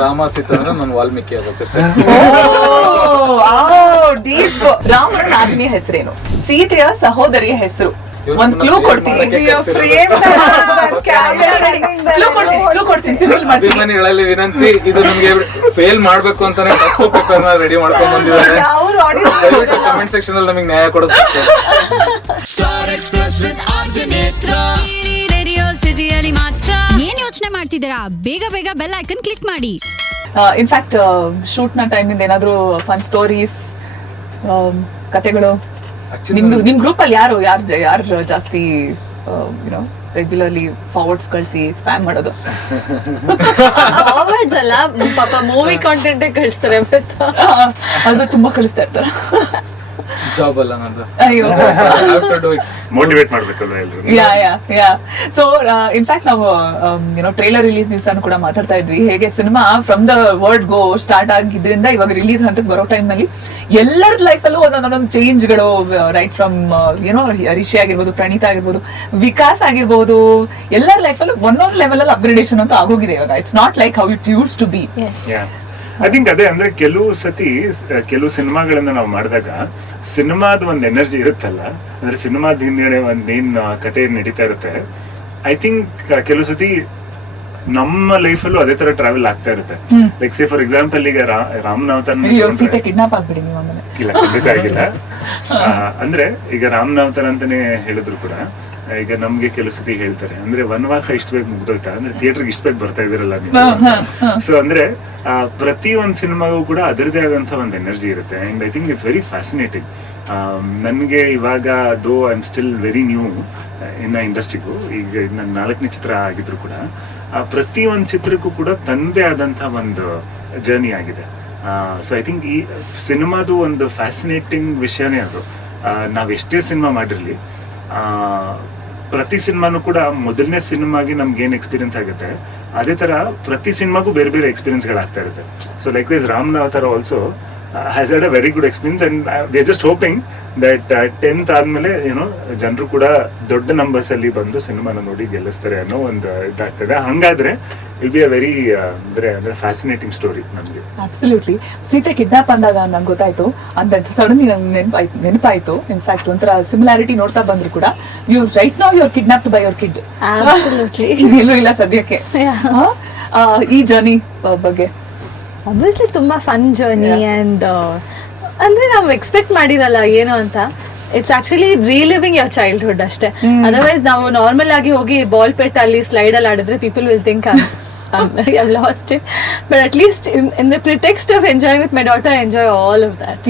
ರಾಮ ಸೀತಾ ಅಂದ್ರೆ ನಾನು ವಾಲ್ಮೀಕಿ ಆಗ್ಬೇಕಷ್ಟೇ. ಡೀಪ್. ರಾಮನ ನಾದಿನಿಯ ಹೆಸರೇನು? ಸೀತೆಯ ಸಹೋದರಿಯ ಹೆಸರು? ಒಂದ್ ಕ್ಲೂ ಕೊಡ್ತೀನಿ. ಅಭಿಮಾನಿಗಳಲ್ಲಿ ವಿನಂತಿ, ಇದು ನಮ್ಗೆ ಫೇಲ್ ಮಾಡ್ಬೇಕು ಅಂತಾನೆ ಪೇಪರ್ ನ ರೆಡಿ ಮಾಡ್ಕೊಂಡ್ ಬಂದಿದ್ದಾರೆ. ಕಮೆಂಟ್ ಸೆಕ್ಷನ್ ಅಲ್ಲಿ ನಮಗೆ ನ್ಯಾಯ ಕೊಡಿಸ್ಬೇಕು. ಏನ್ ಯೋಚನೆ ಮಾಡ್ತಿದ್ದೀರಾ? ಬೇಗ ಬೇಗ ಬೆಲ್ ಐಕನ್ ಕ್ಲಿಕ್ ಮಾಡಿ. ಇನ್ಫ್ಯಾಕ್ಟ್ ಶೂಟ್ ನ ಟೈಮ್ ಇಂದ ಏನಾದ್ರು ಫನ್ ಸ್ಟೋರೀಸ್, ಕತೆಗಳು ನಿಮ್ ಗ್ರೂಪ್ ಅಲ್ಲಿ ಯಾರು ಜಾಸ್ತಿ ಯುನೋ ರೆಗ್ಯುಲರ್ಲಿ ಫಾರ್ವರ್ಡ್ಸ್ ಕಳಿಸಿ ಸ್ಪ್ಯಾಮ್ ಮಾಡೋದು? ಫಾರ್ವರ್ಡ್ಸ್ ಅಲ್ಲ ಪಾಪ, ಮೂವಿ ಕಾಂಟೆಂಟ್ ಕಳಿಸ್ತಾರೆ. ಅದು ತುಂಬಾ ಕಳಿಸ್ತಾ ಇರ್ತಾರ. ಜಾಬ್ ಅಲ್ಲ ನಂದು. ಮೋಟಿವೇಟ್ ಮಾಡ್ಬೇಕಲ್ವಾ ಎಲ್ರು. ಸೊ ಇನ್ಫ್ಯಾಕ್ಟ್ ನಾವು ಟ್ರೈಲರ್ ರಿಲೀಸ್ ದಿವಸನೂ ಕೂಡ ಮಾತಾಡ್ತಾ ಇದ್ವಿ, ಹೇಗೆ cinema from the word go start ಆಗಿದ್ರಿಂದ ಇವಾಗ ರಿಲೀಸ್ ಹಂತಕ್ಕೆ ಬರೋ ಟೈಮ್ ನಲ್ಲಿ ಎಲ್ಲರ ಲೈಫಲ್ಲೂ ಒಂದೊಂದೊಂದು ಚೇಂಜ್ಗಳು, ರೈಟ್ ಫ್ರಮ್ ರಿಷಿ ಆಗಿರ್ಬೋದು, ಪ್ರಣೀತಾ ಆಗಿರ್ಬೋದು, ವಿಕಾಸ್ ಆಗಿರ್ಬೋದು, ಎಲ್ಲರ ಲೈಫಲ್ಲೂ ಒಂದೊಂದು ಲೆವೆಲ್ ಅಲ್ಲಿ ಅಪ್ಗ್ರೇಡೇಷನ್ ಅಂತ ಆಗೋಗಿದೆ ಇವಾಗ. It's not like how it use to be. I think ಅದೇ, ಅಂದ್ರೆ ಕೆಲವು ಸತಿ ಕೆಲವು ಸಿನಿಮಾಗಳನ್ನ ನಾವು ಮಾಡಿದಾಗ ಸಿನಿಮಾದ ಒಂದ್ ಎನರ್ಜಿ ಇರುತ್ತಲ್ಲ, ಅಂದ್ರೆ ಸಿನಿಮಾದ ಹಿಂದೆ ಒಂದೇನ್ ಕತೆ ನಡೀತಾ ಇರುತ್ತೆ. ಐ ಥಿಂಕ್ ಕೆಲವು ಸತಿ ನಮ್ಮ ಲೈಫಲ್ಲೂ ಅದೇ ತರ ಟ್ರಾವೆಲ್ ಆಗ್ತಾ ಇರುತ್ತೆ. ಲೈಕ್ ಸೇ ಫಾರ್ ಎಕ್ಸಾಂಪಲ್ ಈಗ ಸೀತೆ ಕಿಡ್ನಾಪ್ ಆಗ್ಬಿಡಿ ನೀವು ಆಮೇಲೆ. ಇಲ್ಲ, ಖಂಡಿತ ಆಗಿಲ್ಲ. ಅಂದ್ರೆ ಈಗ ರಾಮನಾವತಾರ ಅಂತಾನೆ ಹೇಳಿದ್ರು ಕೂಡ, ಈಗ ನಮ್ಗೆ ಕೆಲವು ಸತಿ ಹೇಳ್ತಾರೆ, ಅಂದ್ರೆ ವನವಾಸ ಇಷ್ಟ ಬೇಗ ಮುಗ್ದೋಯ್ತಾ, ಅಂದ್ರೆ ಥಿಯೇಟರ್ಗೆ ಇಷ್ಟ ಬೇಗ ಬರ್ತಾ ಇದಿರಲ್ಲ ನೀವು. ಸೊ ಅಂದ್ರೆ ಪ್ರತಿ ಒಂದ್ ಸಿನಿಮಾಗೂ ಕೂಡ ಅದರದೇ ಆದಂತ ಒಂದು ಎನರ್ಜಿ ಇರುತ್ತೆ. And I think it's very fascinating. ನನ್ಗೆ ಇವಾಗ though I am still very new in ಇಂಡಸ್ಟ್ರಿಗೂ, ಈಗ ನನ್ನ 4ನೇ ಚಿತ್ರ ಆಗಿದ್ರು ಕೂಡ ಪ್ರತಿ ಒಂದ್ ಚಿತ್ರಕ್ಕೂ ಕೂಡ ತನ್ನದೇ ಆದಂತ ಒಂದು ಜರ್ನಿ ಆಗಿದೆ. ಸೊ ಐ ಥಿಂಕ್ ಈ ಸಿನಿಮಾದು ಒಂದು ಫ್ಯಾಸಿನೇಟಿಂಗ್ ವಿಷಯನೇ ಅದು. ನಾವ್ ಎಷ್ಟೇ ಸಿನಿಮಾ ಮಾಡಿರ್ಲಿ, ಪ್ರತಿ ಸಿನಿಮಾನು ಕೂಡ ಮೊದಲನೇ ಸಿನಿಮಾಗೆ ನಮ್ಗೆ ಏನ್ ಎಕ್ಸ್ಪೀರಿಯನ್ಸ್ ಆಗುತ್ತೆ, ಅದೇ ತರ ಪ್ರತಿ ಸಿನಿಮಾಗೂ ಬೇರೆ ಬೇರೆ ಎಕ್ಸ್ಪೀರಿಯನ್ಸ್ ಗಳಾಗ್ತಾ ಇರುತ್ತೆ. So likewise Ramanavatara also has had a very good experience. And we are just hoping that 10th ಆದ್ಮೇಲೆ ಜನರು ಕೂಡ ದೊಡ್ಡ ನಂಬರ್ಸ್ ಅಲ್ಲಿ ಬಂದು ಸಿನಿಮಾನ ನೋಡಿ ಗೆಲ್ಲಿಸ್ತಾರೆ ಅನ್ನೋ ಒಂದು ಇದಾಗ್ತದೆ. ಹಂಗಾದ್ರೆ ಇಲ್ ಬಿ ಅ ವೆರಿ ಅಂದ್ರೆ ಫ್ಯಾಸಿನೇಟಿಂಗ್ ಸ್ಟೋರಿ ನಮ್ಗೆ. ಅಬ್ಸಲ್ಯೂಟ್ಲಿ. ಸೀತೆ ಕಿಡ್ನಾಪ್ ಅಂದಾಗ ನಂಗೆ ಗೊತ್ತಾಯ್ತು ಅಂತ ಸಡನ್ಲಿ ನಂಗೆ ನೆನಪಾಯ್ತು. ಇನ್ಫ್ಯಾಕ್ಟ್ ಒಂಥರ ಸಿಮಿಲಾರಿಟಿ ನೋಡ್ತಾ ಬಂದ್ರು ಕೂಡ, you right now you are kidnapped by your kid. ಎಲ್ಲೂ ಇಲ್ಲ ಸದ್ಯಕ್ಕೆ. ಈ ಜರ್ನಿ ಬಗ್ಗೆ ಆಬ್ವಿಯಸ್ಲಿ ತುಂಬಾ ಫನ್ ಜರ್ನಿ. ಅಂಡ್ ಅಂದ್ರೆ ನಾವು ಎಕ್ಸ್ಪೆಕ್ಟ್ ಮಾಡಿರಲ್ಲ ಏನು ಅಂತ. ಇಟ್ಸ್ ಆಕ್ಚುಲಿ ರೀಲಿವಿಂಗ್ ಯುವರ್ ಚೈಲ್ಡ್ಹುಡ್ ಅಷ್ಟೇ. ಅದರ್ವೈಸ್ ನಾವು ನಾರ್ಮಲ್ ಆಗಿ ಹೋಗಿ ಬಾಲ್ ಪೆಟ್ ಅಲ್ಲಿ ಸ್ಲೈಡ್ ಅಲ್ಲಿ ಆಡಿದ್ರೆ people will think I've lost it, but at least in the pretext of enjoying with my daughter, I enjoy all of that.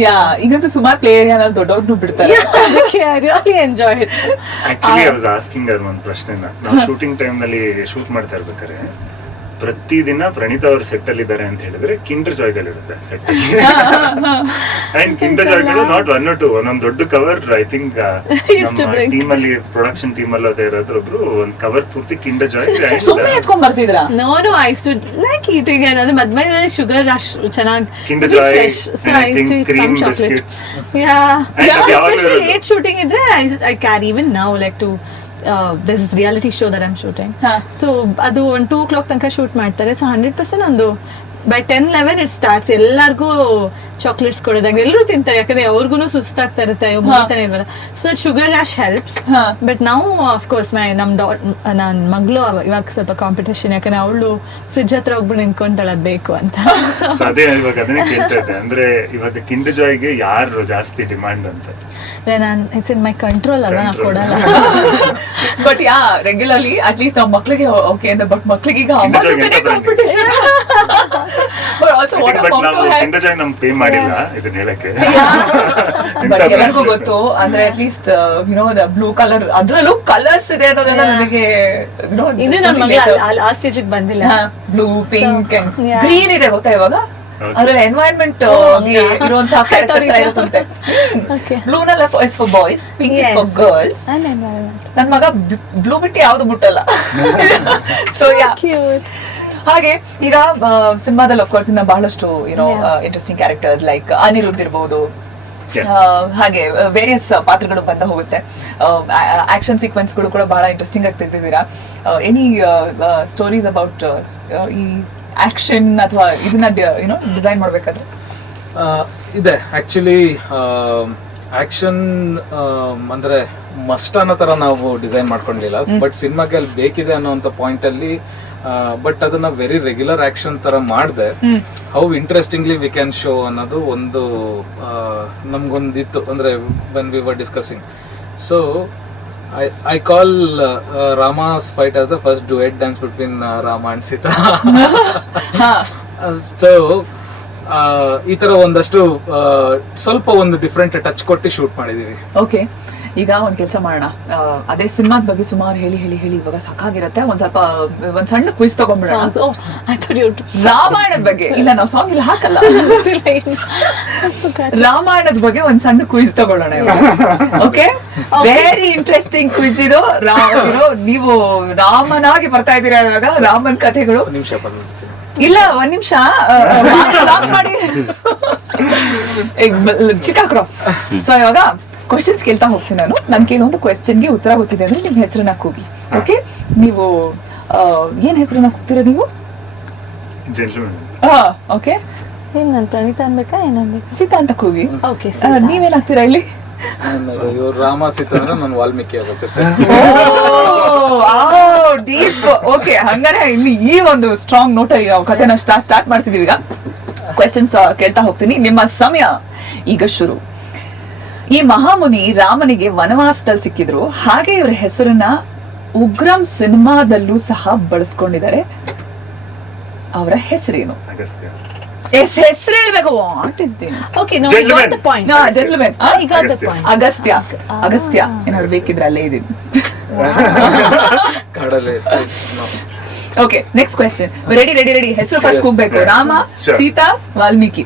ಈಗಂತೂ ಸುಮಾರು play area ದೊಡ್ಡವ್ರನ್ನು ಬಿಡ್ತಾರೆ. I really enjoy it. Actually, I was asking her ಒಂದು ಪ್ರಶ್ನೆನ. ನಾವು shooting time ನಲ್ಲಿ shoot ಮಾಡ್ತಾ ಇರ್ಬೇಕಾದ್ರೆ ಪ್ರತಿದಿನ ಪ್ರಣೀತಾ ಅವ್ರ ಸೆಟ್ ಅಲ್ಲಿ ಇದ್ದಾರೆ ಅಂತ ಹೇಳಿದ್ರೆ ಕಿಂಡರ್ ಜಾಯ್ಗಳು ಇರುತ್ತೆ ಸೆಟ್ ಅಲ್ಲಿ. ಅಂಡ್ ಕಿಂಡರ್ ಜಾಯ್ಗಳು ನಾಟ್ 1 or 2, ಒಂದೊಂದು ದೊಡ್ಡ ಕವರ್. ಐ ಥಿಂಕ್ ನಮ್ಮ ಟೀಮ್ ಅಲ್ಲಿ, ಪ್ರೊಡಕ್ಷನ್ ಟೀಮ್ ಅಲ್ಲಿ ಅದೇ ಇರೋದ್ರು ಒಬ್ರು ಒಂದು ಕವರ್ ಪೂರ್ತಿ ಕಿಂಡರ್ ಜಾಯ್ ಸುಮ್ಮನೆ ಎತ್ಕೊಂಡ್ ಬರ್ತಿದ್ರ. No, I used to like eating it. ಅದು ಮದ್ವೆನಲ್ಲಿ ಶುಗರ್ ರಶ್ ಚೆನ್ನಾಗಿ Kinder Joy, so I used to eat some chocolate. Especially late shooting ಇದ್ರೆ I carry even now like to this is reality show that I'm shooting. So ಅದು 2 o'clock ತನಕ shoot ಮಾಡ್ತಾರೆ. So 100% ಒಂದು by 10-11 it starts. ಎಲ್ಲರಿಗೂ chocolates ಕೊಡೋದಾಗ ಎಲ್ಲರೂ ತಿಂತಾರೆ, ಯಾಕಂದ್ರೆ ಅವ್ರಿಗೂ ಸುಸ್ತಾಗ್ತಾ ಇರುತ್ತೆ, ಮುಗಿತಾನೆ ಇಲ್ವಲ್ಲ. So that sugar rash helps. But ನಾವು ಅಫ್ಕೋರ್ಸ್ ನನ್ನ ಮಗಳು ಇವಾಗ ಸ್ವಲ್ಪ ಕಾಂಪಿಟೇಷನ್, ಯಾಕಂದ್ರೆ ಅವಳು ಫ್ರಿಡ್ಜ್ ಹತ್ರ ಹೋಗ್ಬಿಟ್ಟು ನಿಂತ್ಕೊಂತಾಳೆ ಅದ್ ಬೇಕು ಅಂತ. ಅದೇ ಇವಾಗ ಅದನ್ನೇ ಕೇಳ್ತಾ ಇದ್ದೆ, ಅಂದ್ರೆ ಇವಾಗ ಕಿಂಡರ್ ಜಾಯ್ಗೆ ಯಾರು ಜಾಸ್ತಿ ಡಿಮಾಂಡ್ ಅಂತ. ನಾನು ಇಟ್ಸ್ ಇನ್ ಮೈ ಕಂಟ್ರೋಲ್ ಅಲ್ವಾ, ನಾ ಕೊಡಲ್ಲ. ಬಟ್ ರೆಗ್ಯುಲರ್ಲಿ ಅಟ್ ಲೀಸ್ಟ್ ನಾವು ಮಕ್ಳಿಗೆ ಓಕೆ ಅಂತ, ಬಟ್ ಮಕ್ಳಿಗೆ ಈಗ competition. But also what about to have Kinder Joy ನಮ್ಗೆ ಪೇ ಮಾಡಿಲ್ಲ ಇದನ್ನ ಹೇಳಕ್ಕೆ. ಬಟ್ ಎಲ್ಲರಿಗೂ ಗೊತ್ತು, ಅಂದ್ರೆ at least the blue colour, ಅದ್ರಲ್ಲೂ ಕಲರ್ಸ್ ಇದೆ ಅನ್ನೋದೆಲ್ಲ ನನಗೆ ಇನ್ನು ನನ್ನ ಮಗ ಆ ಸ್ಟೇಜಿಗೆ ಬಂದಿಲ್ಲ. ಬ್ಲೂ, ಪಿಂಕ್ ಅಂಡ್ ಗ್ರೀನ್ ಇದೆ ಗೊತ್ತಾ ಇವಾಗ. ಅದ್ರಲ್ಲಿ ಎನ್ವೈರನ್ಮೆಂಟ್ ಇರುವಂತಹ ಕ್ಯಾರೆಕ್ಟರ್ಸ್ ಇರುತ್ತಂತೆ. ಬ್ಲೂ ನಲ್ಲಿ is for boys, pink is for girls. ನನ್ ಮಗ ಬ್ಲೂ ಬಿಟ್ಟು ಯಾವ್ದು ಮುಟ್ಟಲ್ಲ. So cute. ಹಾಗೆ ಈಗ ಸಿನಿಮಾದಲ್ಲಿ ಅಫ್ಕೋರ್ಸ್ ಇನ್ನ ಬಹಳಷ್ಟು ಇಂಟ್ರೆಸ್ಟಿಂಗ್ ಕ್ಯಾರೆಕ್ಟರ್ಸ್ ಲೈಕ್ ಅನಿರುದ್ಧ್ ಇರ್ಬೋದು, ಹಾಗೆ ವೇರಿಯಸ್ ಪಾತ್ರಗಳು ಬಂದ ಹೋಗುತ್ತೆ. ಆಕ್ಷನ್ ಸೀಕ್ವೆನ್ಸ್ಗಳು ಕೂಡ ಬಹಳ ಇಂಟ್ರೆಸ್ಟಿಂಗ್ ಆಗಿ ತೆಗೆದಿದ್ದೀರಾ. ಎನಿ ಸ್ಟೋರೀಸ್ ಅಬೌಟ್ ಈ ಆಕ್ಷನ್ ಅಥವಾ ಇದನ್ನ ಡಿಸೈನ್ ಮಾಡ್ಬೇಕಾದ್ರೆ? ಇದೆ ಆಕ್ಚುಲಿ ಆಕ್ಷನ್ ಅಂದ್ರೆ ಮಸ್ಟ್ ಅನ್ನೋ ತರ ನಾವು ಡಿಸೈನ್ ಮಾಡ್ಕೊಂಡಿಲ್ಲ, ಬಟ್ ಸಿನಿಮಾಗೆ ಅಲ್ಲಿ ಬೇಕಿದೆ ಅನ್ನೋಂಥ ಪಾಯಿಂಟ್ ಅಲ್ಲಿ ಬಟ್ ಅದನ್ನ ವೆರಿ ರೆಗ್ಯುಲರ್ ಆಕ್ಷನ್ ತರ ಮಾಡಿದೆ. How interestingly we can show ಅನ್ನೋದು ಒಂದು ನಮ್ಗೊಂದಿತ್ತು, ಅಂದ್ರೆ when we were discussing. So I call Rama's fight as the first duet dance between Rama and Sita. So ಈ ತರ ಒಂದಷ್ಟು ಸ್ವಲ್ಪ ಒಂದು ಡಿಫ್ರೆಂಟ್ ಟಚ್ ಕೊಟ್ಟು ಶೂಟ್ ಮಾಡಿದೀವಿ. ಓಕೆ, ಈಗ ಒಂದ್ ಕೆಲಸ ಮಾಡೋಣ, ಅದೇ ಸಿನಿಮಾದ ಬಗ್ಗೆ ಸುಮಾರು ಹೇಳಿ ಹೇಳಿ ಹೇಳಿ ಇವಾಗ ಸಾಕಾಗಿರತ್ತೆ. ಒಂದ್ ಸಣ್ಣ ಕ್ವಿಜ್ ತಗೊಂಡ್ಬಿಡೋಣ. ರಾಮಾಯಣದ ಬಗ್ಗೆ ಇಲ್ಲ, ನಾವು ಸಾಂಗ್ ಇಲ್ಲ ಹಾಕಲ್ಲ. ರಾಮಾಯಣದ ಬಗ್ಗೆ ಒಂದ್ ಸಣ್ಣ ಕ್ವಿಜ್ ತಗೊಳ್ಳೋಣ. ಓಕೆ, ವೆರಿ ಇಂಟ್ರೆಸ್ಟಿಂಗ್ ಕ್ವಿಜ್ ಇದು. ನೀವು ರಾಮನಾಗಿ ಬರ್ತಾ ಇದ್ದೀರಾ, ಇವಾಗ ರಾಮನ್ ಕಥೆಗಳು. ನಿಮಿಷ ಇಲ್ಲ, ಒಂದ್ ನಿಮಿಷ ಮಾಡಿ ಚಿಕ್ಕಾಕ್ರೋ. ಸೊ ಇವಾಗ ಕ್ವಶನ್ಸ್ ಕೇಳ್ತಾ ಹೋಗ್ತೀನಿ ನಾನು ಕೇಳೋ ಕ್ವೆಶ್ಚನ್ಗೆ ಉತ್ತರ ಗೊತ್ತಿದೆ ಅಂದ್ರೆ ನಿಮ್ ಹೆಸರನ್ನ ಕೂಗಿ. ಓಕೆ, ನೀವು ಏನ್ ಹೆಸರನ್ನ ಕೂಗ್ತೀರಾ ನೀವು? ಓಕೆ, ಏನ್ ನಾನು ಪ್ರಣೀತಾ ಅನ್ಬೇಕಾ ಏನ್ ಅನ್ಬೇಕು? ಸೀತಾ ಅಂತ ಕೂಗಿ. ಓಕೆ, ನೀವೇನಾಗ್ತೀರಾ ಇಲ್ಲಿ? ಇವ್ರು ರಾಮ ಸೀತಾ ಅಂದ್ರೆ ನಾನು ವಾಲ್ಮೀಕಿ ಆಗ್ಬೇಕಷ್ಟೇ. ಡೀಪ್. ಓಕೆ, ಹಂಗಾರೆ ಇಲ್ಲಿ ಈ ಒಂದು ಸ್ಟ್ರಾಂಗ್ ನೋಟ್ ಕಥೆನ ಸ್ಟಾರ್ಟ್ ಮಾಡ್ತಿದೀವಿ. ಈಗ ಕ್ವೆಶ್ಚನ್ಸ್ ಕೇಳ್ತಾ ಹೋಗ್ತೀನಿ, ನಿಮ್ಮ ಸಮಯ ಈಗ ಶುರು. ಈ ಮಹಾಮುನಿ ರಾಮನಿಗೆ ವನವಾಸದಲ್ಲಿ ಸಿಕ್ಕಿದ್ರು, ಹಾಗೆ ಇವ್ರ ಹೆಸರನ್ನ ಉಗ್ರಂ ಸಿನಿಮಾದಲ್ಲೂ ಸಹ ಬಳಸ್ಕೊಂಡಿದ್ದಾರೆ. ಅವರ ಹೆಸರೇನು? ಹೆಸರು ಹೇಳ್ಬೇಕು. What is this? Okay, no, we got the point. Gentleman, I got the point. Agastya ಏನಾದ್ರು ಬೇಕಿದ್ರೆ ಅಲ್ಲೇ ಇದೀನಿ. Okay, next question. ರೆಡಿ. ಹೆಸರು ಫಸ್ಟ್ ಕೂಗ್ಬೇಕು. ರಾಮ, ಸೀತಾ, ವಾಲ್ಮೀಕಿ.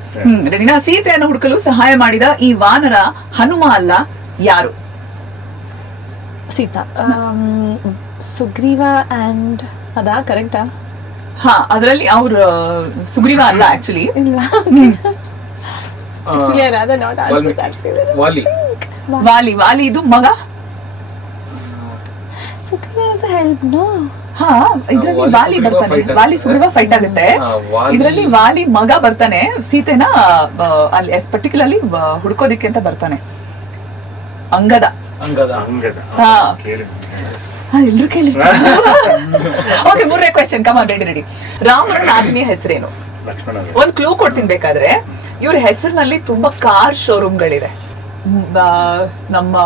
ರೆಡಿನಾ? ಸೀತೆಯನ್ನು ಹುಡುಕಲು ಸಹಾಯ ಮಾಡಿದ ಈ ವಾನರ ಹನುಮ ಅಲ್ಲ, ಯಾರು? ಸೀತಾ. ಸುಗ್ರೀವ ಅಂಡ್ ಅದಾ ಕರೆಕ್ಟಾ? ಹಾ, ಅದರಲ್ಲಿ ಅವ್ರ ಸುಗ್ರೀವ ಅಲ್ಲ ಆಕ್ಚುಲಿ. ಇಲ್ವಾ? Actually, I rather not answer that. ವಾಲಿ ಇದು ಮಗ. Sugriva also helped, no? ಹಾ, ಇದ್ರಲ್ಲಿ ವಾಲಿ ಬರ್ತಾನೆ. ವಾಲಿ ಸುಗ್ರೀವ ಫೈಟ್ ಆಗುತ್ತೆ. ಇದ್ರಲ್ಲಿ ವಾಲಿ ಮಗ ಬರ್ತಾನೆ, ಸೀತೆನ ಅಲ್ಲಿ ಪರ್ಟಿಕ್ಯುಲರ್ಲಿ ಹುಡ್ಕೋದಿಕ್ಕೆ ಅಂತ ಬರ್ತಾನೆ. ಅಂಗದ. ಹಾ, ಎಲ್ರು ಕೇಳಿರ್ತಾರೆ. ಓಕೆ, ಮೂರನೇ ಕ್ವೆಶ್ಚನ್. Come on, ready. ರಾಮನ ಆತ್ಮೀಯ ಹೆಸರೇನು? ಒಂದ್ ಕ್ಲೂ ಕೊಡ್ತೀನಿ ಬೇಕಾದ್ರೆ. ಇವ್ರ ಹೆಸರಿನಲ್ಲಿ ತುಂಬಾ ಕಾರ್ ಶೋರೂಮ್ಗಳಿದೆ. ನಮ್ಮ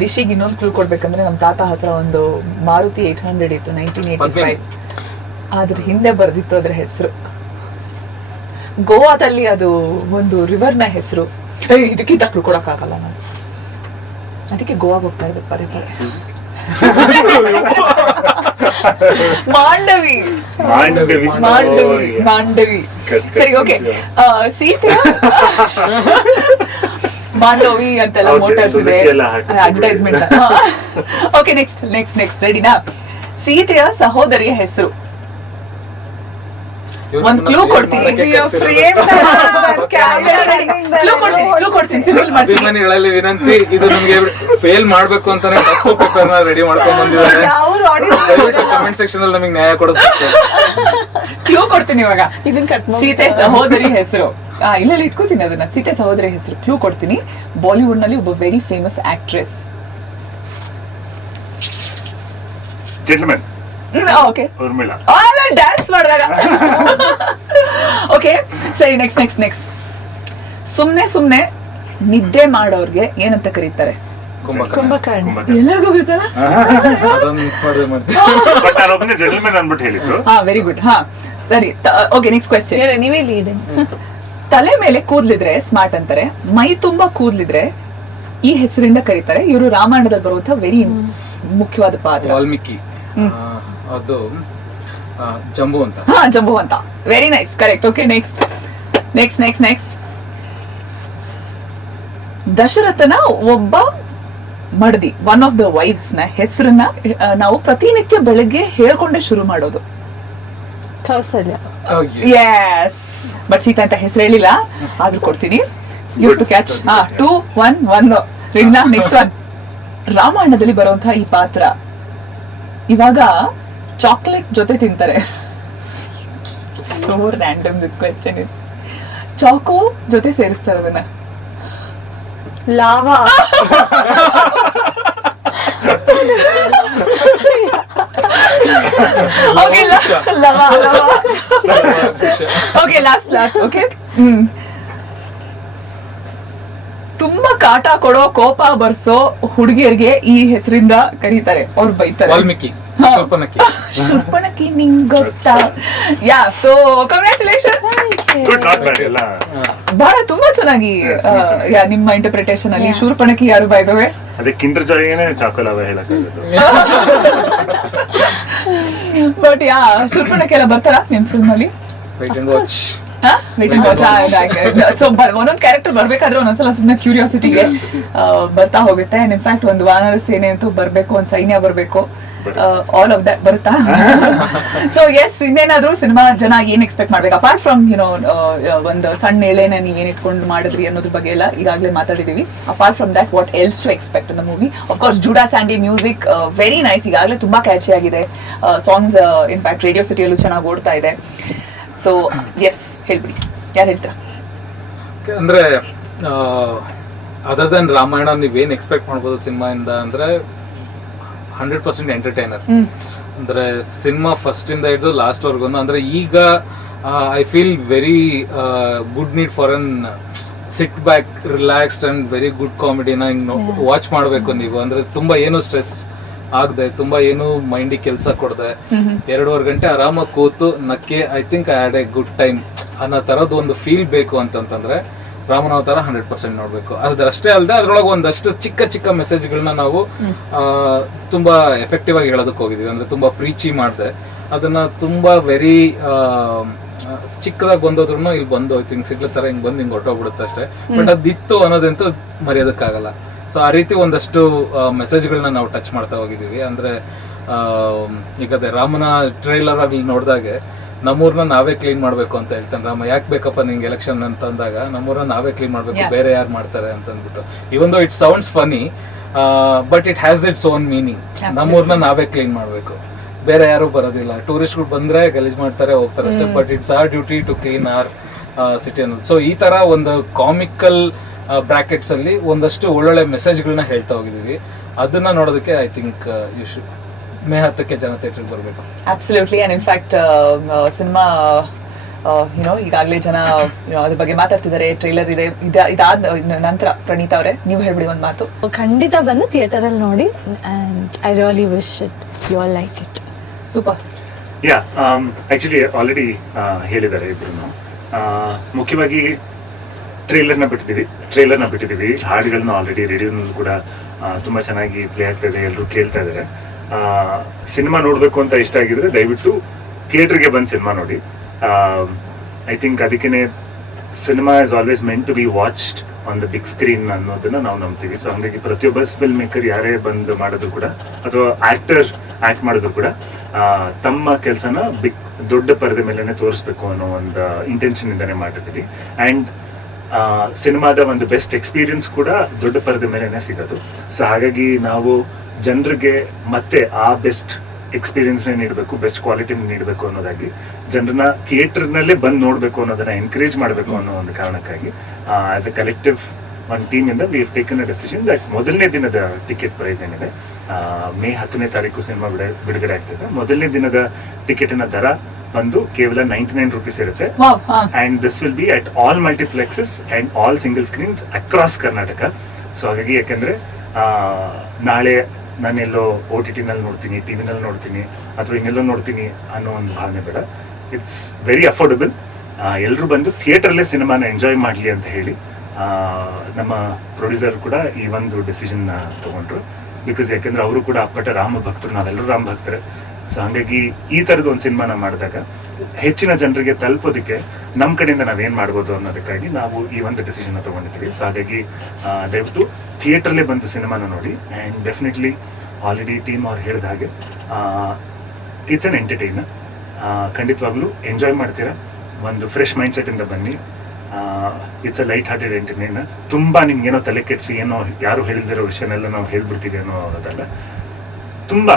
ರಿಷಿಗೆ ಇನ್ನೊಂದು ಕ್ಲೂ ಕೊಡ್ಬೇಕಂದ್ರೆ, ನಮ್ ತಾತ ಹತ್ರ ಒಂದು ಮಾರುತಿ 800 ಇತ್ತು, 1985. ಅದ್ರ ಹಿಂದೆ ಬರ್ದಿತ್ತು ಅದ್ರ ಹೆಸರು. ಗೋವಾದಲ್ಲಿ ಅದು ಒಂದು ರಿವರ್ನ ಹೆಸರು. ಇದಕ್ಕಿಂತ ಕ್ಲೂ ಕೊಡಕ್ ಆಗಲ್ಲ ನಾನು, ಅದಕ್ಕೆ ಗೋವಾಗೆ ಹೋಗ್ತಾ ಇದ್ದೆ ಪದೇ ಪದೇ. ಮಾಂಡವಿ. ಸರಿ, ಓಕೆ. ಸೀತೆ ಮಾಂಡವಿ ಅಂತೆಲ್ಲ ಮೋಟರ್ಸ್ ಇದೆ, ಅಡ್ವರ್ಟೈಸ್ಮೆಂಟ್. Okay, next. ರೆಡಿನಾ? ಸೀತೆಯ ಸಹೋದರಿಯ ಹೆಸರು. ಒಂದ್ ಕ್ಲೂ ಕೊಡ್ತೀನಿ. ಅಭಿಮಾನಿಗಳಲ್ಲಿ ವಿನಂತಿ, ಇದು ನಮ್ಗೆ ಫೇಲ್ ಮಾಡ್ಬೇಕು ಅಂತಾನೆ ಟಫ್ ಪೇಪರ್ ನ ರೆಡಿ ಮಾಡ್ಕೊಂಡ್ ಬಂದಿದ್ದಾರೆ. ಕಮೆಂಟ್ ಸೆಕ್ಷನ್ ಅಲ್ಲಿ ನಮಗೆ ನ್ಯಾಯ ಕೊಡಿಸ್ಬೇಕು. ಕ್ಲೂ ಕೊಡ್ತೀನಿ ಇವಾಗ. ಸೀತೆ ಸಹೋದರಿ ಹೆಸರು. ಇಲ್ಲ ಇಟ್ಕೋತೀನಿ ಅದನ್ನ. ಸೀತೆ ಸಹೋದರಿ ಹೆಸರು ಕ್ಲೂ ಕೊಡ್ತೀನಿ. ಬಾಲಿವುಡ್ ನಲ್ಲಿ ಒಬ್ಬ very famous actress. Okay, dance ಮಾಡಿದಾಗ. ಓಕೆ, ಸರಿ. ನೆಕ್ಸ್ಟ್. ಸುಮ್ನೆ ನಿದ್ದೆ ಮಾಡೋರ್ಗೆ ಏನಂತ ಕರೀತಾರೆ? ಕುಂಭಕರ್ಣ. ಎಲ್ಲರಿಗೂ ಗೊತ್ತಲ್ಲ? Very good. ಹಾ, ಸರಿ. Okay, next question. ನೀವೇ ಲೀಡ್. ತಲೆ ಮೇಲೆ ಕೂದ್ಲಿದ್ರೆ ಸ್ಮಾರ್ಟ್ ಅಂತಾರೆ, ಮೈ ತುಂಬಾ ಕೂದ್ಲಿದ್ರೆ ಈ ಹೆಸರಿಂದ ಕರೀತಾರೆ. ಇವರು ರಾಮಾಯಣದಲ್ಲಿ ಬರುವಂತಹ ವೆರಿ ಮುಖ್ಯವಾದ ಪಾತ್ರ. ವಾಲ್ಮೀಕಿ. ಅದು ಜಂಬು ಅಂತ. ಹಾ, ಜಂಬು ಅಂತ. Very nice, correct. Okay, next. ದಶರಥನ ಒಬ್ಬ ಮಡದಿ, ಒನ್ ಆಫ್ ದ ವೈಫ್ಸ್ ನ ಹೆಸರನ್ನ ನಾವು ಪ್ರತಿನಿತ್ಯ ಬೆಳಗ್ಗೆ ಹೇಳ್ಕೊಂಡೆ ಶುರು ಮಾಡೋದು. ಕೌಸಲ್ಯ. ಎಸ್, ಬಟ್ ಸೀತಾ ಅಂತ ಹೆಸರು ಹೇಳಿಲ್ಲ, ಆದ್ರೂ ಕೊಡ್ತೀನಿ. You two catch. 2, 1, 1. Next one. ರಾಮಾಯಣದಲ್ಲಿ ಬರುವಂತಹ ಈ ಪಾತ್ರ ಇವಾಗ ಚಾಕ್ಲೇಟ್ ಜೊತೆ ತಿಂತಾರೆ. So random this question is. ಚಾಕು ಜೊತೆ ಸೇರಿಸ್ತಾರೆ ಅದನ್ನ. Lava. Okay okay last okay. ತುಂಬಾ ಕಾಟ ಕೊಡೋ, ಕೋಪ ಬರ್ಸೋ ಹುಡುಗಿಯರಿಗೆ ಈ ಹೆಸರಿಂದ ಕರೀತಾರೆ, ಅವ್ರು ಬೈತಾರೆ. ವಾಲ್ಮೀಕಿ, ಶೂರ್ಪನಖಿ. ಶೂರ್ಪನಖಿ ನಿಂಗ್ ಗೊತ್ತಾ? Yeah, so congratulations. Good, not bad ಎಲ್ಲ. ಬಹಳ ತುಂಬಾ ಚೆನ್ನಾಗಿ ನಿಮ್ಮ ಇಂಟರ್ಪ್ರಿಟೇಷನ್ ಅಲ್ಲಿ ಶೂರ್ಪನಖಿ ಯಾರು ಬೈ ದ ವೇ? ಅದೇ ಕಿಂಡರ್ ಜಾಯ್ಗೇನೆ ಚಾಕೋಲಾವ ಹೇಳಕ್ಕಾಗೋದು. ಬಟ್ ಯಾ, ಶೂರ್ಪನಖಿ ಎಲ್ಲ ಬರ್ತಾರಾ ನಿಮ್ ಫಿಲ್ಮ್ ಅಲ್ಲಿ? Wait and watch. ಸೊ ಒಂದೊಂದ್ ಕ್ಯಾರೆಕ್ಟರ್ ಬರ್ಬೇಕಾದ್ರೆ ಒಂದೊಂದ್ಸಲ ಸುಮ್ಮನೆ ಕ್ಯೂರಿಯಾಸಿಟಿಗೆ ಬರ್ತಾ ಹೋಗುತ್ತೆ. ಇನ್ಫ್ಯಾಕ್ಟ್ ಒಂದು ವಾನರ ಸೇನೆ ಅಂತೂ ಬರ್ಬೇಕು, ಒಂದ್ ಸೈನ್ಯ ಬರ್ಬೇಕು, ಆಲ್ ಆಫ್ ದಟ್ ಬರುತ್ತಾ? ಸೊ ಎಸ್, ಇನ್ನೇನಾದ್ರೂ ಸಿನಿಮಾ ಜನ ಏನ್ ಎಕ್ಸ್ಪೆಕ್ಟ್ ಮಾಡ್ಬೇಕು ಅಪಾರ್ಟ್ ಫ್ರಮ್ ಒಂದು ಸಣ್ಣ ಎಳೆನ ನೀವೇನ್ ಇಟ್ಕೊಂಡು ಮಾಡಿದ್ರಿ ಅನ್ನೋದ್ರ ಬಗ್ಗೆ ಎಲ್ಲ ಈಗಾಗಲೇ ಮಾತಾಡಿದೀವಿ. Apart from that, what else to expect in the movie? Of course Judah Sandhy music very nice, ಈಗಾಗಲೇ ತುಂಬಾ ಕ್ಯಾಚಿ ಆಗಿದೆ. ಸಾಂಗ್ಸ್ ಇನ್ಫ್ಯಾಕ್ಟ್ ರೇಡಿಯೋ ಸಿಟಿಯಲ್ಲೂ ಚೆನ್ನಾಗಿ ಓಡ್ತಾ ಇದೆ. ಸೊ ಎಸ್, ಹೇಳ್ಬಿಡಿ, ಯಾರು ಹೇಳ್ತೀರಾ? ಅಂದ್ರೆ ಅದರ್ ದನ್ ರಾಮಾಯಣ ನೀವೇನ್ ಎಕ್ಸ್ಪೆಕ್ಟ್ ಮಾಡ್ಬೋದು ಸಿನಿಮಾ ಇಂದ ಅಂದ್ರೆ 100% ಎಂಟರ್ಟೈನರ್. ಅಂದ್ರೆ ಸಿನಿಮಾ ಫಸ್ಟ್ ಇಂದ ಹಿಡಿದು ಲಾಸ್ಟ್ ವರ್ಗು. ಅಂದ್ರೆ ಈಗ I feel very good need for an sit back, relaxed and very good ಕಾಮಿಡಿನ ಹಿಂಗ್ ವಾಚ್ ಮಾಡ್ಬೇಕು ನೀವು. ಅಂದ್ರೆ ತುಂಬಾ ಏನು ಸ್ಟ್ರೆಸ್ ಆಗದೆ, ತುಂಬಾ ಏನು ಮೈಂಡಿಗೆ ಕೆಲಸ ಕೊಡದೆ 2.5 ಗಂಟೆ ಆರಾಮಾಗಿ ಕೂತು ನಕ್ಕೆ I think I had a good time ಅನ್ನೋ ತರದ್ ಒಂದು ಫೀಲ್ ಬೇಕು ಅಂತಂತಂದ್ರೆ ರಾಮನಾವತಾರ 100% ನೋಡ್ಬೇಕು. ಅದರಷ್ಟೇ ಅಲ್ಲದೆ ಅದ್ರೊಳಗೆ ಒಂದಷ್ಟು ಚಿಕ್ಕ ಚಿಕ್ಕ ಮೆಸೇಜ್ಗಳನ್ನ ನಾವು ತುಂಬಾ ಎಫೆಕ್ಟಿವ್ ಆಗಿ ಹೇಳೋದಕ್ಕೆ ಹೋಗಿದೀವಿ. ಅಂದ್ರೆ ತುಂಬಾ ಪ್ರೀಚಿ ಮಾಡಿದೆ ಅದನ್ನ, ತುಂಬಾ ವೆರಿ ಚಿಕ್ಕದಾಗಿ ಬಂದೋದ್ರು ಇಲ್ಲಿ ಬಂದೋಯ್ತು, ಹಿಂಗ್ ಸಿಗ್ಲ ತರ ಹಿಂಗ್ ಬಂದು ಹಿಂಗ್ ಹೊಟ್ಟೋಗ್ಬಿಡುತ್ತೆ ಅಷ್ಟೇ. ಬಟ್ ಅದಿತ್ತು ಅನ್ನೋದಂತೂ ಮರೆಯೋದಕ್ಕಾಗಲ್ಲ. ಸೊ ಆ ರೀತಿ ಒಂದಷ್ಟು ಮೆಸೇಜ್ಗಳನ್ನ ನಾವು ಟಚ್ ಮಾಡ್ತಾ ಹೋಗಿದೀವಿ. ಅಂದ್ರೆ ಈಗ ಅದೇ ರಾಮನ ಟ್ರೈಲರ್ ಅಲ್ಲಿ ನೋಡಿದಾಗೆ ನಮ್ಮೂರ್ನ ನಾವೇ ಕ್ಲೀನ್ ಮಾಡ್ಬೇಕು ಅಂತ ಹೇಳ್ತಾನೆ ರಾಮ. ಯಾಕೆ ಬೇಕಪ್ಪ ನಿಂಗೆ ಎಲೆಕ್ಷನ್ ಅಂತ ಅಂದಾಗ ನಮ್ಮೂರ್ನ ನಾವೇ ಕ್ಲೀನ್ ಮಾಡ್ಬೇಕು, ಬೇರೆ ಯಾರು ಮಾಡ್ತಾರೆ ಅಂತ ಅಂದ್ಬಿಟ್ಟು. Even though it sounds funny, but it has its own meaning. ನಮ್ಮೂರ್ನ ನಾವೇ ಕ್ಲೀನ್ ಮಾಡ್ಬೇಕು, ಬೇರೆ ಯಾರು ಬರೋದಿಲ್ಲ. ಟೂರಿಸ್ಟ್ಗಳು ಬಂದ್ರೆ ಗಲೀಜ್ ಮಾಡ್ತಾರೆ, ಹೋಗ್ತಾರೆ ಅಷ್ಟೇ. But it's our duty to clean our city ಅನ್ನೋದು. ಸೊ ಈ ತರ ಒಂದು ಕಾಮಿಕಲ್ ಬ್ರಾಕೆಟ್ಸ್ ಅಲ್ಲಿ ಒಂದಷ್ಟು ಒಳ್ಳೊಳ್ಳೆ ಮೆಸೇಜ್ಗಳನ್ನ ಹೇಳ್ತಾ ಹೋಗಿದೀವಿ. ಅದನ್ನ ನೋಡೋದಕ್ಕೆ I think you should May 10ಕ್ಕೆ ಜನ ಥಿಯೇಟರ್ಗೆ ಬರಬೇಕು. ಅಬ್ಸಲ್ಯೂಟ್ಲಿ. ಅಂಡ್ ಇನ್ಫ್ಯಾಕ್ಟ್ ಸಿನಿಮಾ ಈಗಾಗಲೇ ಜನ ಅದ್ರ ಬಗ್ಗೆ ಮಾತಾಡ್ತಿದ್ದಾರೆ. ಟ್ರೈಲರ್ ಇದೆ, ಇದಾದ ನಂತರ ಪ್ರಣೀತಾ ಅವರೇ ನೀವು ಹೇಳ್ಬಿಡಿ ಒಂದು ಮಾತು. ಖಂಡಿತ ಬಂದು ಥಿಯೇಟರ್ ಅಲ್ಲಿ ನೋಡಿ, and I really wish it you all like it. Super. Yeah, actually already ಹೇಳಿದ್ದಾರೆ ಇಬ್ರು. ಮುಖ್ಯವಾಗಿ ಟ್ರೈಲರ್ನ ಬಿಟ್ಟಿದ್ದೀವಿ. ಹಾಡುಗಳನ್ನ ಆಲ್ರೆಡಿ ರೇಡಿಯೋನಲ್ಲಿ ಕೂಡ ತುಂಬಾ ಚೆನ್ನಾಗಿ ಪ್ಲೇ ಆಗ್ತಾ ಇದೆ, ಎಲ್ಲರೂ ಕೇಳ್ತಾ ಇದ್ದಾರೆ. ಸಿನಿಮಾ ನೋಡ್ಬೇಕು ಅಂತ ಇಷ್ಟ ಆಗಿದ್ರೆ ದಯವಿಟ್ಟು ಥಿಯೇಟರ್ಗೆ ಬಂದು ಸಿನಿಮಾ ನೋಡಿ. ಐ ಥಿಂಕ್ ಅದಕ್ಕೇನೆ cinema is always meant to be watched on the big screen ಅನ್ನೋದನ್ನ ನಾವು ನಂಬ್ತೀವಿ. ಸೊ ಹಂಗಾಗಿ ಪ್ರತಿಯೊಬ್ಬ ಫಿಲ್ಮ್ ಮೇಕರ್ ಯಾರೇ ಬಂದು ಮಾಡೋದು ಕೂಡ, ಅಥವಾ ಆಕ್ಟರ್ ಆಕ್ಟ್ ಮಾಡೋದು ಕೂಡ ತಮ್ಮ ಕೆಲಸನ ದೊಡ್ಡ ಪರದೆ ಮೇಲೆನೆ ತೋರಿಸ್ಬೇಕು ಅನ್ನೋ ಒಂದು ಇಂಟೆನ್ಷನ್ ಇಂದಾನೆ ಮಾಡಿರ್ತೀವಿ. ಅಂಡ್ ಸಿನಿಮಾದ ಒಂದು ಬೆಸ್ಟ್ ಎಕ್ಸ್ಪೀರಿಯನ್ಸ್ ಕೂಡ ದೊಡ್ಡ ಪರದೆ ಮೇಲೆನೆ ಸಿಗೋದು. ಸೊ ಹಾಗಾಗಿ ನಾವು ಜನರಿಗೆ ಮತ್ತೆ ಆ ಬೆಸ್ಟ್ ಎಕ್ಸ್ಪೀರಿಯನ್ಸ್ನೇ ನೀಡಬೇಕು, ಬೆಸ್ಟ್ ಕ್ವಾಲಿಟಿನ ನೀಡಬೇಕು ಅನ್ನೋದಾಗಿ ಜನರನ್ನ ಥಿಯೇಟರ್ನಲ್ಲೇ ಬಂದು ನೋಡಬೇಕು ಅನ್ನೋದನ್ನ ಎನ್ಕರೇಜ್ ಮಾಡಬೇಕು ಅನ್ನೋ ಒಂದು ಕಾರಣಕ್ಕಾಗಿ ಆಸ್ ಎ ಕಲೆಕ್ಟಿವ್ ಒಂದು ಟೀಮ್ ಇಂದ we have taken a decision that ಮೊದಲನೇ ದಿನದ ಟಿಕೆಟ್ ಪ್ರೈಸ್ ಏನಿದೆ, ಮೇ 10ನೇ ತಾರೀಕು ಸಿನಿಮಾ ಬಿಡುಗಡೆ ಆಗ್ತದೆ. ಮೊದಲನೇ ದಿನದ ಟಿಕೆಟಿನ ದರ ಬಂದು ಕೇವಲ 99 ರೂಪೀಸ್ ಇರುತ್ತೆ. And this will be at all multiplexes and all single screens across Karnataka. So ಹಾಗಾಗಿ ಯಾಕಂದ್ರೆ ನಾಳೆ ನಾನೆಲ್ಲೋ OTT ನಲ್ಲಿ ನೋಡ್ತೀನಿ, ಟಿವಿನಲ್ಲಿ ನೋಡ್ತೀನಿ, ಅಥವಾ ಇನ್ನೆಲ್ಲೋ ನೋಡ್ತೀನಿ ಅನ್ನೋ ಒಂದು ಭಾವನೆ ಬೇಡ. It's very affordable. ಎಲ್ಲರೂ ಬಂದು ಥಿಯೇಟರ್ಲ್ಲೇ ಸಿನಿಮಾನ ಎಂಜಾಯ್ ಮಾಡಲಿ ಅಂತ ಹೇಳಿ ನಮ್ಮ ಪ್ರೊಡ್ಯೂಸರ್ ಕೂಡ ಈ ಒಂದು ಡಿಸಿಷನ್ ತಗೊಂಡ್ರು. ಬಿಕಾಸ್ ಯಾಕೆಂದ್ರೆ ಅವರು ಕೂಡ ಅಪ್ಪಟ ರಾಮ ಭಕ್ತರು, ನಾವೆಲ್ಲರೂ ರಾಮ ಭಕ್ತರು. ಸೊ ಹಾಗಾಗಿ ಈ ತರದ ಒಂದು ಸಿನಿಮಾನ ಮಾಡಿದಾಗ ಹೆಚ್ಚಿನ ಜನರಿಗೆ ತಲುಪೋದಕ್ಕೆ ನಮ್ಮ ಕಡೆಯಿಂದ ನಾವೇನ್ ಮಾಡ್ಬೋದು ಅನ್ನೋದಕ್ಕಾಗಿ ನಾವು ಈ ಒಂದು ಡಿಸಿಷನ್ ತಗೊಂಡಿದ್ದೀವಿ. ಸೊ ಹಾಗಾಗಿ ದಯವಿಟ್ಟು ಥಿಯೇಟರ್ಲೇ ಬಂದು ಸಿನಿಮಾನ ನೋಡಿ. ಆ್ಯಂಡ್ ಡೆಫಿನೆಟ್ಲಿ ಆಲ್ರೆಡಿ ಟೀಮ್ ಅವ್ರು ಹೇಳಿದ ಹಾಗೆ ಇಟ್ಸ್ ಅನ್ ಎಂಟರ್ಟೈನರ್. ಖಂಡಿತವಾಗ್ಲೂ ಎಂಜಾಯ್ ಮಾಡ್ತೀರಾ. ಒಂದು ಫ್ರೆಶ್ ಮೈಂಡ್ ಸೆಟ್ ಇಂದ ಬನ್ನಿ. ಇಟ್ಸ್ ಅ ಲೈಟ್ ಹಾರ್ಟೆಡ್ ತುಂಬಾ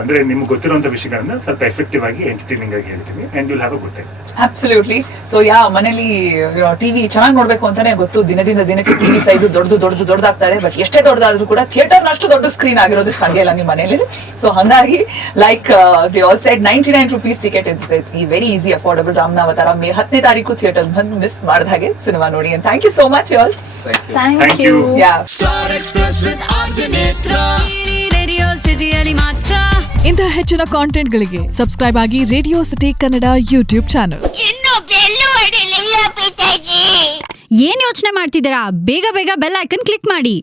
ಅಂದ್ರೆ ನಿಮ್ಗೆ ಗೊತ್ತಿರುವಂತ ವಿಷಯಗಳನ್ನ ಸ್ವಲ್ಪ ಎಫೆಕ್ಟಿವ್ ಆಗಿ ಎಂಟರ್ಟೈನಿಂಗ್ ಆಗಿ ಹೇಳ್ತೀವಿ and you'll have a good time. Absolutely. So ಮನೇಲಿ ಟಿವಿ ಚೆನ್ನಾಗಿ ನೋಡ್ಬೇಕು ಅಂತಾನೆ ಗೊತ್ತು, ದಿನದಿಂದ ದಿನಕ್ಕೆ ಟಿವಿ ಸೈಜ್ ದೊಡ್ಡದಾಗ್ತಾ ಇದೆ. ಬಟ್ ಎಷ್ಟೇ ದೊಡ್ಡದಾದ್ರೂ ಕೂಡ ಥಿಯೇಟರ್ ನಷ್ಟು ದೊಡ್ಡ ಸ್ಕ್ರೀನ್ ಆಗಿರೋದಕ್ಕೆ ಸಾಧ್ಯ ಇಲ್ಲ ನಿಮ್ಮ ಮನೇಲಿ. ಸೊ ಹಾಗಾಗಿ like the all side 99 rupees ticket it's very easy affordable. Ramanavatara May 10ನೇ ತಾರೀಕು ಥಿಯೇಟರ್ ಬಂದು ಮಿಸ್ ಮಾಡಿದ ಹಾಗೆ ಸಿನಿಮಾ ನೋಡಿ. And thank you so much all. Thank you. Star Express with RJ Netra. Radio ಸಿಟಿಯಲ್ಲಿ ಮಾತ್ರ. ಇಂತಹ ಹೆಚ್ಚಿನ ಕಾಂಟೆಂಟ್ಗಳಿಗೆ ಸಬ್ಸ್ಕ್ರೈಬ್ ಆಗಿ radio city Kannada YouTube channel. ಏನ್ ಯೋಚನೆ ಮಾಡ್ತಿದ್ದೀರಾ? ಬೇಗ ಬೇಗ ಬೆಲ್ ಐಕನ್ ಕ್ಲಿಕ್ ಮಾಡಿ.